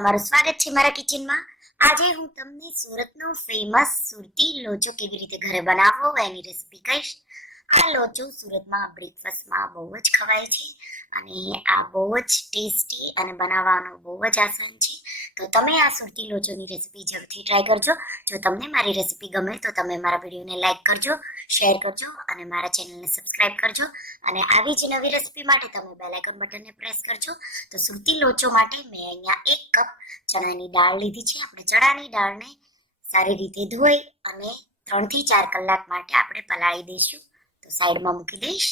તમારું સ્વાગત છે મારા કિચનમાં। આજે હું તમને સુરતનો ફેમસ સુરતી લોચો કેવી રીતે ઘરે બનાવવો એની રેસીપી કહીશ। આ લોચો સુરતમાં બ્રેકફાસ્ટમાં બહુ જ ખવાય છે અને આ બહુ જ ટેસ્ટી અને બનાવવાનો બહુ જ આસાન છે। તો તમે આ સુરતી લોચોની રેસીપી જરૂરથી ટ્રાય કરજો। જો તમને મારી રેસીપી ગમે તો તમે મારા વિડીયોને લાઈક કરજો, શેર કરજો અને મારા ચેનલને સબસ્ક્રાઇબ કરજો અને આવી જ નવી રેસીપી માટે તમે બેલ આઇકન બટનને પ્રેસ કરજો। તો સુરતી લોચો માટે મેં અહીંયા 1 કપ ચણાની દાળ લીધી છે। આપણે ચણાની દાળને સારી રીતે ધોઈ અને 3 થી 4 કલાક માટે આપણે પલાળી દઈશું। તો સાઈડમાં મૂકી દઈશ।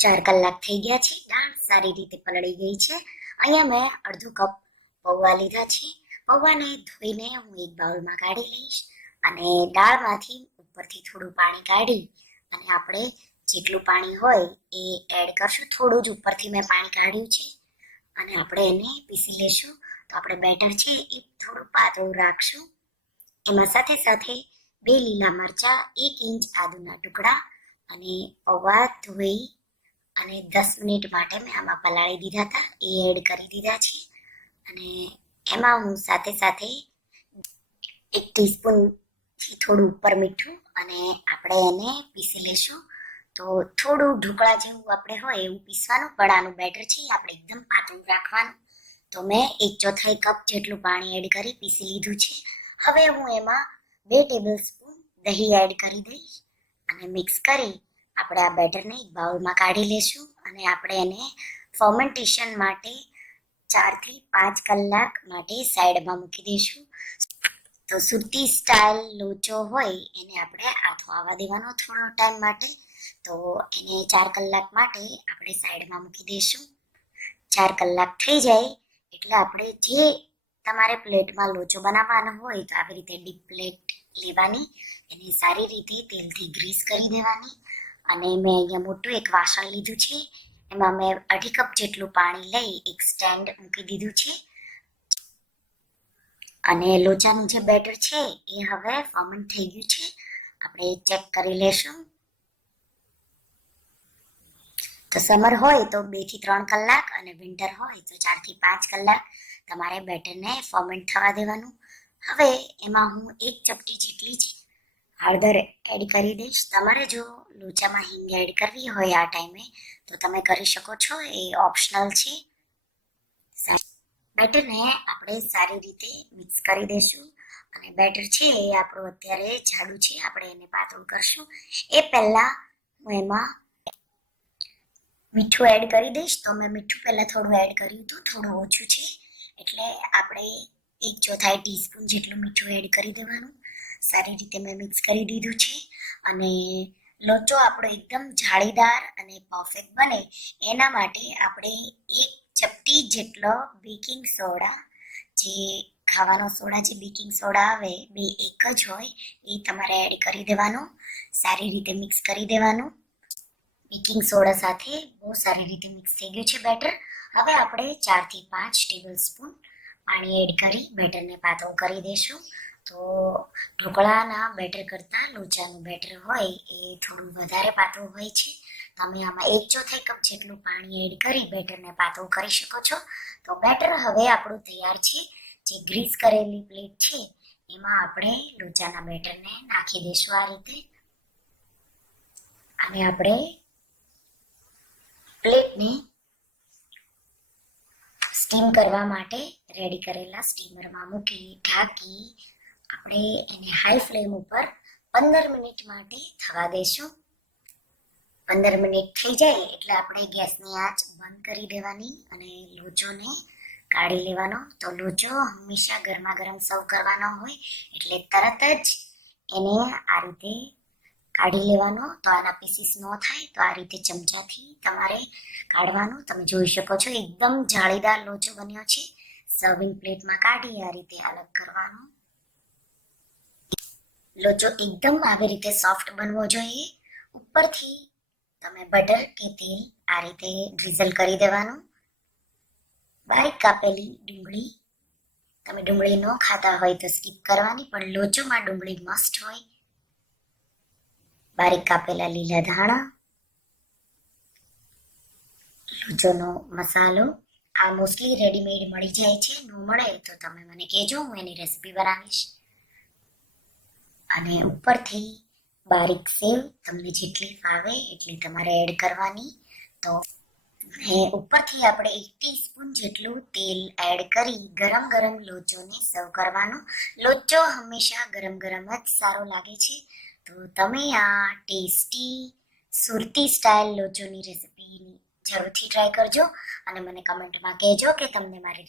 4 કલાક થઈ ગયા છે, દાળ સારી રીતે પલળી ગઈ છે। અહીંયા મેં અડધો કપ પૌવા લીધા છે। પૌવાને ધોઈને હું એક બાઉલમાં કાઢી લઈશ અને દાળમાંથી ઉપરથી થોડું પાણી કાઢી અને આપણે જેટલું પાણી હોય એ એડ કરશું। થોડું જ ઉપરથી મેં પાણી કાઢ્યું છે અને આપણે એને પીસી લેશું। તો આપણે બેટર છે એ થોડું પાતળું રાખશું। એમાં સાથે સાથે 2 લીલા મરચા, 1 ઇંચ આદુના ટુકડા અને પૌવા ધોઈ અને 10 મિનિટ માટે મેં આમાં પલાળી દીધા હતા એ એડ કરી દીધા છે અને એમાં હું સાથે સાથે 1 ટીસ્પૂનથી થોડું ઉપર મીઠું અને આપણે એને પીસી લેશું। તો થોડું ઢોકળા જેવું આપણે હોય એવું પીસવાનું, પણ આનું બેટર છે આપણે એકદમ પાતળું રાખવાનું। તો મેં 1/4 કપ જેટલું પાણી એડ કરી પીસી લીધું છે। હવે હું એમાં 2 ટેબલસ્પૂન દહીં એડ કરી દઈશ અને મિક્સ કરી આપણે આ બેટરને એક બાઉલમાં કાઢી લેશું અને આપણે એને ફર્મેન્ટેશન માટે 4 થી 5 કલાક માટે સાઈડમાં મૂકી દઈશું। તો સુરતી સ્ટાઇલ લોચો હોય એને આપણે આથો આવવા દેવાનો થોડો ટાઈમ માટે। તો એને 4 કલાક માટે આપણે સાઈડમાં મૂકી દઈશું। 4 કલાક થઈ જાય એટલે આપણે જે તમારે પ્લેટમાં લોચો બનાવવાનો હોય તો આવી રીતે ડીપ પ્લેટ લેવાની, એને સારી રીતે તેલથી ગ્રીસ કરી દેવાની અને મેં અહીંયા મોટું એક વાસણ લીધું છે, એમાં મેં 2.5 કપ જેટલું પાણી લઈ એક સ્ટેન્ડ મૂકી દીધું છે અને લોચાનું જે બેટર છે એ હવે ફર્મેન્ટ થઈ ગયું છે, આપણે ચેક કરી લેશું। તો સમર હોય તો 2 થી 3 કલાક અને વિન્ટર હોય તો 4 થી 5 કલાક તમારે બેટરને ફર્મેન્ટ થવા દેવાનું। હવે એમાં હું 1 ચપટી જેટલી જ હળદર એડ કરી દઈશ। તમારે જો લોચામાં હિંગ એડ કરવી હોય આ ટાઈમે તો તમે કરી શકો છો, એ ઓપ્શનલ છે। બેટરને આપણે સારી રીતે મિક્સ કરી દઈશું અને બેટર છે એ આપણું અત્યારે જાડું છે, આપણે એને પાતળું કરશું। એ પહેલાં હું એમાં મીઠું એડ કરી દઈશ। તો મેં મીઠું પહેલાં થોડું એડ કર્યું હતું, થોડું ઓછું છે એટલે આપણે 1/4 ટીસ્પૂન જેટલું મીઠું એડ કરી દેવાનું। સારી રીતે મેં મિક્સ કરી દીધું છે અને લોચો આપણો એકદમ જાળીદાર અને પરફેક્ટ બને એના માટે આપણે 1 ચપટી જેટલો બેકિંગ સોડા, જે ખાવાનો સોડા, જે બેકિંગ સોડા આવે 2 એક જ હોય એ તમારે એડ કરી દેવાનું। સારી રીતે મિક્સ કરી દેવાનું। બેકિંગ સોડા સાથે બહુ સારી રીતે મિક્સ થઈ ગયું છે બેટર। હવે આપણે 4 થી 5 ટેબલસ્પૂન પાણી એડ કરી બેટરને પાતળું કરી દઈશું। તો ઢોકળાના બેટર કરતાં લોચાનું બેટર હોય એ થોડું વધારે પાતળું હોય છે। તમે આમાં 1/4 કપ જેટલું પાણી એડ કરી બેટરને પાતળું કરી શકો છો। તો બેટર હવે આપણું તૈયાર છે। જે ગ્રીસ કરેલી પ્લેટ છે એમાં આપણે લોચાના બેટરને નાખી દઈશું આ રીતે અને આપણે પ્લેટને સ્ટીમ કરવા માટે રેડી કરેલા સ્ટીમરમાં મૂકી ઢાંકી આપણે એને હાઈ ફ્લેમ ઉપર 15 મિનિટ માટે થવા દઈશું। 15 મિનિટ થઈ જાય એટલે આપણે ગેસની આંચ બંધ કરી દેવાની અને લોચોને કાઢી લેવાનો। તો લોચો હંમેશા ગરમા ગરમ સર્વ કરવાનો હોય એટલે તરત જ એને આ રીતે કાઢી લેવાનો। તો આના પીસીસ ન થાય તો આ રીતે ચમચાથી તમારે કાઢવાનું। તમે જોઈ શકો છો એકદમ જાળીદાર લોચો બન્યો છે। સર્વિંગ પ્લેટમાં કાઢી આ રીતે અલગ કરવાનો। લોચો એકદમ આવી રીતે સોફ્ટ બનવો જોઈએ। ઉપરથી તમે બટર કે તેલ આ રીતે ડ્રીઝલ કરી દેવાનું। બારીક કાપેલી ડુંગળી, તમે ડુંગળી ન ખાતા હોય તો સ્કીપ કરવાની, પણ લોચોમાં ડુંગળી મસ્ટ હોય। બારીક કાપેલા લીલા ધાણા, લોચોનો મસાલો આ મોસ્ટલી રેડીમેડ મળી જાય છે. ન મળે તો તમે મને કહેજો, હું એની રેસીપી બનાવીશ. અને ઉપરથી બારીક સેવ તમને જેટલી ફાવે એટલી તમારે એડ કરવાની. તો ઉપરથી આપણે 1 ટીસ્પૂન જેટલું તેલ એડ કરી ગરમ ગરમ લોચોને સર્વ કરવાનો. લોચો હંમેશા ગરમ ગરમ જ સારો લાગે છે. તો તમે આ ટેસ્ટી સુરતી સ્ટાઇલ લોચોની રેસીપી જરૂરથી ટ્રાય કરજો અને મને કમેન્ટમાં કહેજો કે તમને મારી